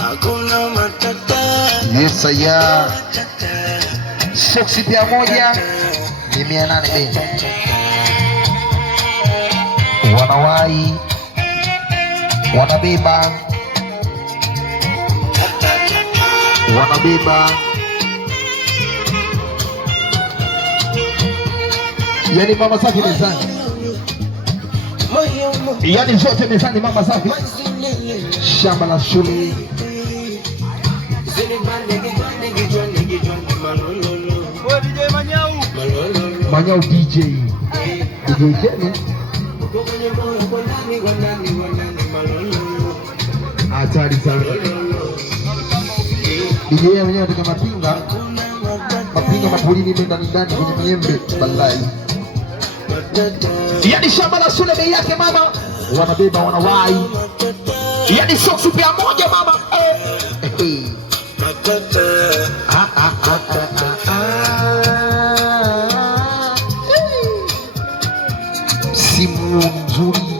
Hakuna matata. Yes, ya soksi pia moja ni 800 wanawai wanabeba yani mama safi mezani, yani zote mezani mama safi. Shamba la shule Manyau DJ Jenu hatari sana. DJ mwenyewe katika mapinga mapulini ndani kwenye miembe balai. Yani shamba la shule bei yake mama, wanabeba wanawai. Yani soksi pia moja mama. Simu nzuri